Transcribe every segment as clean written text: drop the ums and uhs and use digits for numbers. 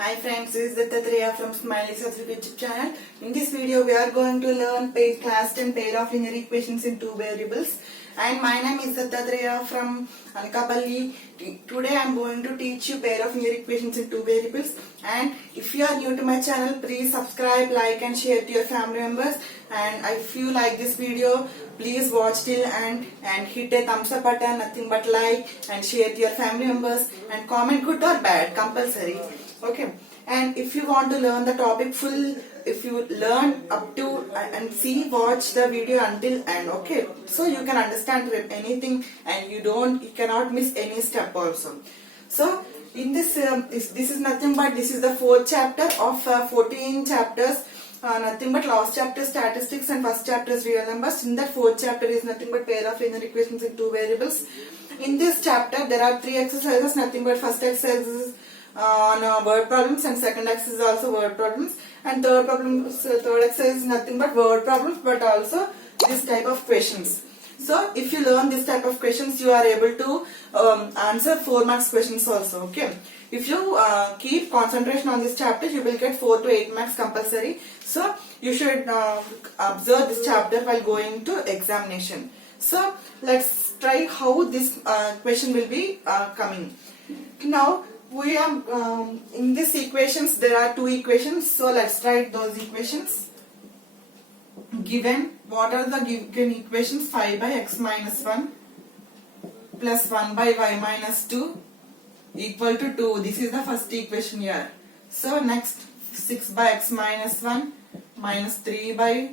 Hi friends, this is Dattatreya from Smiley Sathrik YouTube channel. In this video, we are going to learn class 10 pair of linear equations in two variables. And my name is Dattatreya from Anakapalli. Today I am going to teach you pair of linear equations in two variables. And if you are new to my channel, please subscribe, like and share to your family members. And if you like this video, please watch till and hit a thumbs up button, nothing but like, and share to your family members and comment good or bad, compulsory. Okay, and if you want to learn the topic full, if you learn up to and watch the video until end. Okay, so you can understand anything and you cannot miss any step also. So in this this is nothing but this is the fourth chapter of 14 chapters. Nothing but last chapter statistics and first chapter is real numbers. In that fourth chapter is nothing but pair of linear equations in two variables. In this chapter there are three exercises. Nothing but first exercise is on word problems, and second exercise is also word problems, and third exercise is nothing but word problems but also this type of questions. So if you learn this type of questions, you are able to answer 4 marks questions also. Okay, if you keep concentration on this chapter, you will get 4 to 8 marks compulsory. So you should observe this chapter while going to examination. So let's try how this question will be coming. Now we are in these equations there are 2 equations, so let's write those equations. Given, what are the given equations? 5 by x minus 1 plus 1 by y minus 2 equal to 2. This is the first equation here. So next, 6 by x minus 1 minus 3 by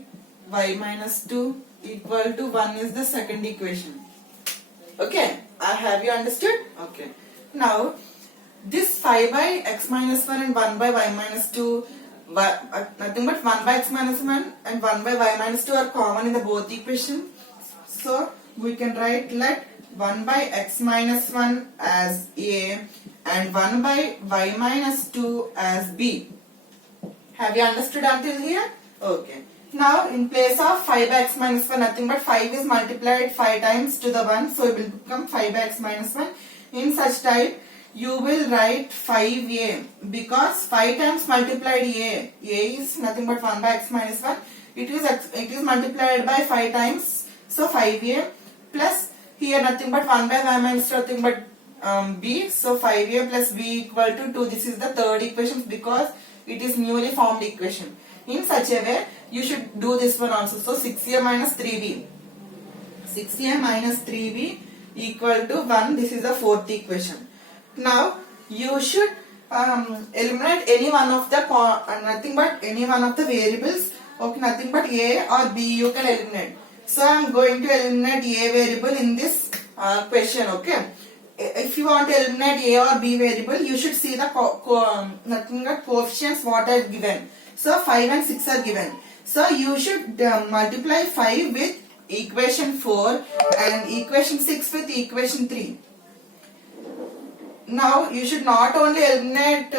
y minus 2 equal to 1 is the second equation. Okay, have you understood? Okay, now this 5 by x minus 1 and 1 by y minus 2, nothing but 1 by x minus 1 and 1 by y minus 2 are common in the both equations. So we can write let 1 by x minus 1 as A and 1 by y minus 2 as B. Have you understood until here? Okay. Now in place of 5 by x minus 1, nothing but 5 is multiplied 5 times to the 1, so it will become 5 by x minus 1. In such type, you will write 5a because 5 times multiplied a is nothing but 1 by x minus 1. It is multiplied by 5 times, so 5a plus here nothing but 1 by y minus 2, nothing but b, so 5a plus b equal to 2. This is the third equation because it is newly formed equation. In such a way, you should do this one also. So 6a minus 3b. 6a minus 3b equal to 1. This is the fourth equation. Now you should eliminate any one of the nothing but any one of the variables. Okay, nothing but a or b you can eliminate. So I am going to eliminate a variable in this question. Okay, if you want to eliminate a or b variable, you should see the nothing but coefficients what are given. So 5 and 6 are given. So you should multiply 5 with equation 4 and equation 6 with equation 3. Now you should not only eliminate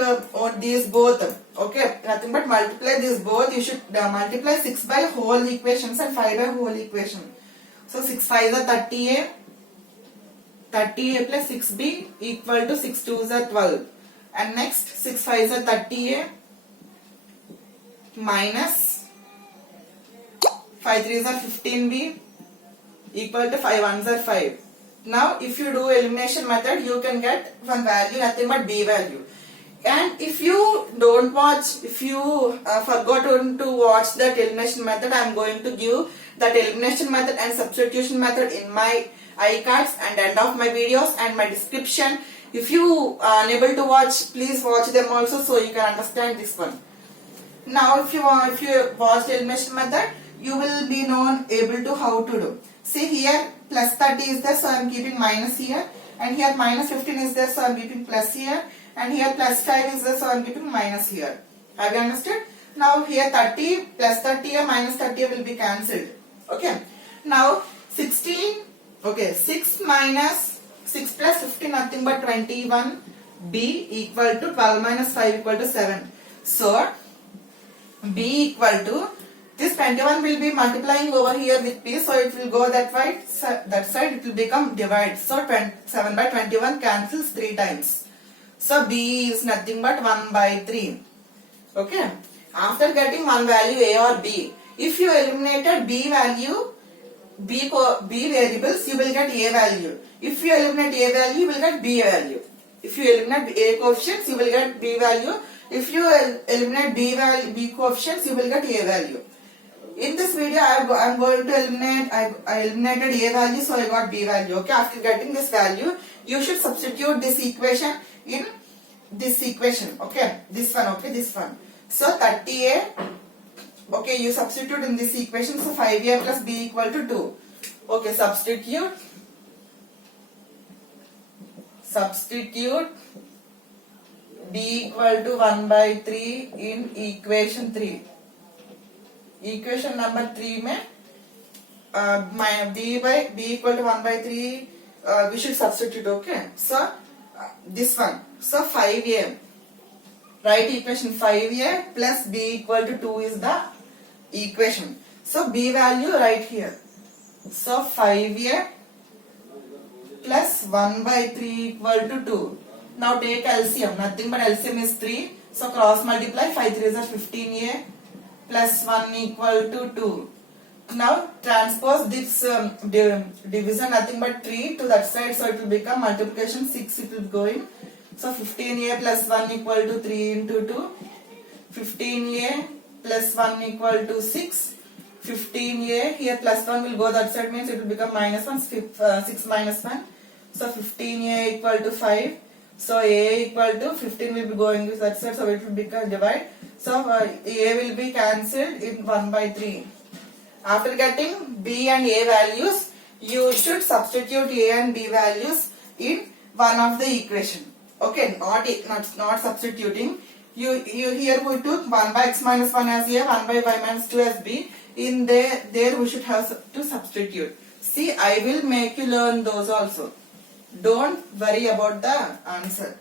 these both, okay, nothing but multiply these both. You should multiply 6 by whole equations and 5 by whole equation. So 6 5s are 30a, 30a plus 6b equal to 6 2s are 12, and next 6 5s are 30a minus 5 3s are 15b equal to 5 1s are 5. Now if you do elimination method, you can get one value, nothing but b value. And if you don't watch, if you forgot to watch that elimination method, I am going to give that elimination method and substitution method in my iCards and end of my videos and my description. If you are unable to watch, please watch them also so you can understand this one. Now if you watch the elimination method, you will be able to how to do. See here plus 30 is there, so I am keeping minus here, and here minus 15 is there, so I am keeping plus here, and here plus 5 is there, so I am keeping minus here. Have you understood? Now here 30 plus 30 or minus 30 will be cancelled. Okay. Now 16. Okay, 6 minus 6 plus 15 nothing but 21. B equal to 12 minus 5 equal to 7. So B equal to this 21 will be multiplying over here with p, so it will go that side it will become divide. So 7 by 21 cancels 3 times. So B is nothing but 1 by 3. Okay. After getting one value A or B, if you eliminated B value, B variables, you will get A value. If you eliminate A value, you will get B value. If you eliminate A coefficients, you will get B value. If you eliminate B coefficients, you will get A value. In this video, I am going to eliminate, I eliminated A value, so I got B value. Okay, after getting this value, you should substitute this equation in this equation. Okay, this one, okay, this one. So 30A, okay, you substitute in this equation, so 5A plus B equal to 2. Okay, substitute B equal to 1 by 3 in equation 3. Equation number 3 में B equal to 1 by 3 we should substitute. Okay, so this one, so 5A, write equation 5A plus B equal to 2 is the equation. So B value right here, so 5A plus 1 by 3 equal to 2. Now take LCM, nothing but LCM is 3, so cross multiply, 5 3s are 15A plus 1 equal to 2. Now transpose this division, nothing but 3 to that side, so it will become multiplication 6, it will be going. So 15A plus 1 equal to 3 into 2, 15A plus 1 equal to 6, 15A, here plus 1 will go that side, means it will become minus 1, 6 minus 1, so 15A equal to 5, so A equal to 15 will be going to that side, so it will become divide, so A will be cancelled in 1 by 3. After getting B and A values, you should substitute A and B values in one of the equation. Okay, not substituting. You here we took 1 by x minus 1 as A, 1 by y minus 2 as B. In there we should have to substitute. See, I will make you learn those also. Don't worry about the answer.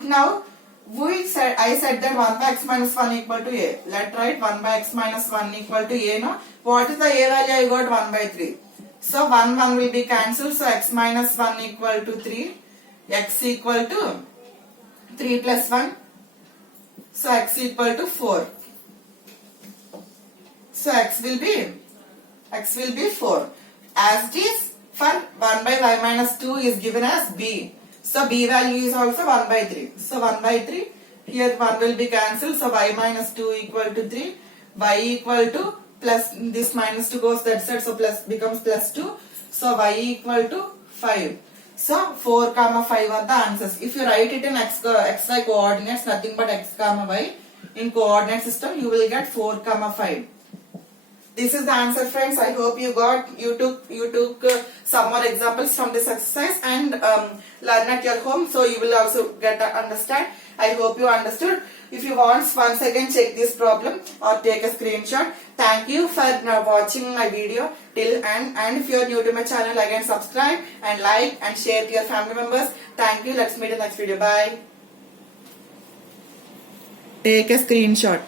Now, I said that 1 by x minus 1 equal to A. Let's write 1 by x minus 1 equal to A now. What is the A value? I got 1 by 3. So 1 will be cancelled. So x minus 1 equal to 3. X equal to 3 plus 1. So x equal to 4. So x will be 4. As it is for 1 by y minus 2 is given as B. So B value is also 1 by 3. So 1 by 3. Here 1 will be cancelled. So y minus 2 equal to 3. Y equal to plus this minus 2 goes that side. So plus becomes plus 2. So y equal to 5. So 4 comma 5 are the answers. If you write it in xy coordinates, nothing but x comma y in coordinate system, you will get 4 comma 5. This is the answer, friends. I hope you took some more examples from this exercise and learn at your home, so you will also get to understand. I hope you understood. If you want, once again check this problem or take a screenshot. Thank you for watching my video till end, and if you are new to my channel, again subscribe and like and share to your family members. Thank you. Let's meet in the next video. Bye. Take a screenshot.